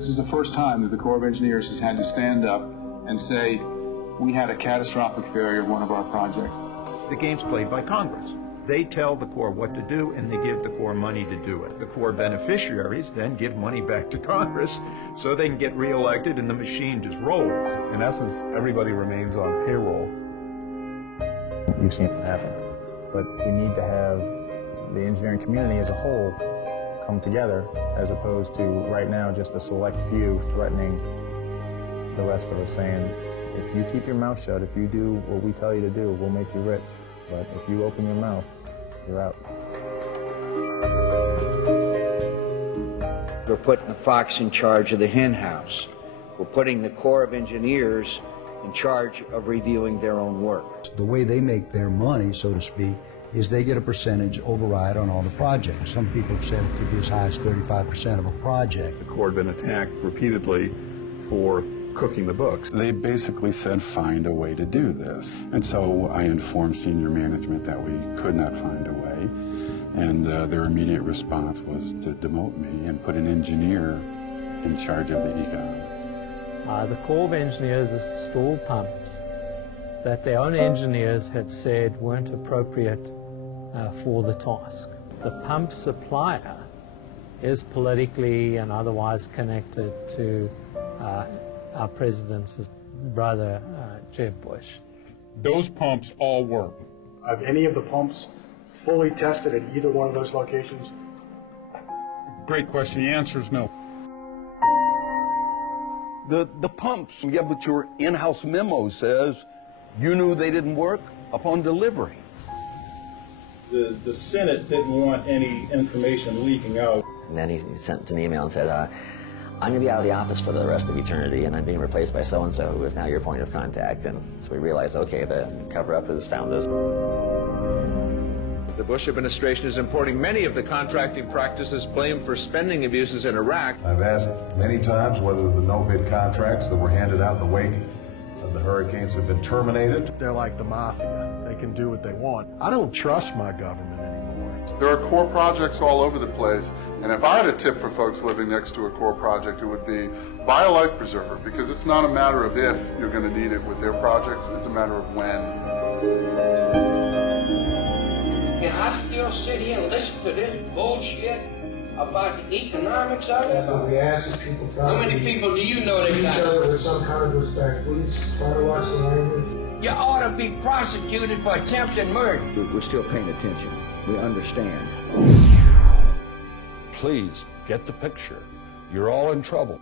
This is the first time that the Corps of Engineers has had to stand up and say, we had a catastrophic failure of one of our projects. The game's played by Congress. They tell the Corps what to do, and they give the Corps money to do it. The Corps beneficiaries then give money back to Congress so they can get reelected, and the machine just rolls. In essence, everybody remains on payroll. You've seen it happen. But we need to have the engineering community as a whole come together, as opposed to right now just a select few threatening the rest of us, saying, if you keep your mouth shut, if you do what we tell you to do, we'll make you rich. But if you open your mouth, you're out. We're putting Fox in charge of the hen house. We're putting the Corps of Engineers in charge of reviewing their own work. The way they make their money, so to speak, is they get a percentage override on all the projects. Some people have said it could be as high as 35% of a project. The Corps had been attacked repeatedly for cooking the books. They basically said, find a way to do this. And so I informed senior management that we could not find a way. And their immediate response was to demote me and put an engineer in charge of the economics. The Corps of Engineers installed pumps that their own engineers had said weren't appropriate for the task. The pump supplier is politically and otherwise connected to our president's brother, Jeb Bush. Those pumps all work. Have any of the pumps fully tested at either one of those locations? Great question. The answer is no. The pumps, yeah, but your in-house memo says you knew they didn't work upon delivery. The Senate didn't want any information leaking out. And then he sent us an email and said, I'm going to be out of the office for the rest of eternity, and I'm being replaced by so-and-so, who is now your point of contact. And so we realized, okay, the cover-up has found us. The Bush administration is importing many of the contracting practices blamed for spending abuses in Iraq. I've asked many times whether the no-bid contracts that were handed out in the wake of the hurricanes have been terminated. They're like the mafia. They can do what they want. I don't trust my government anymore. There are Corps projects all over the place, and if I had a tip for folks living next to a Corps project, it would be buy a life preserver, because it's not a matter of if you're going to need it with their projects, it's a matter of when. And I still sit here and listen to this bullshit about the economics of it? Yeah, but we ask people try How many people do you know that each other with some kind of respect? Please try to watch the language. You ought to be prosecuted for attempted murder. We're still paying attention. We understand. Please get the picture. You're all in trouble.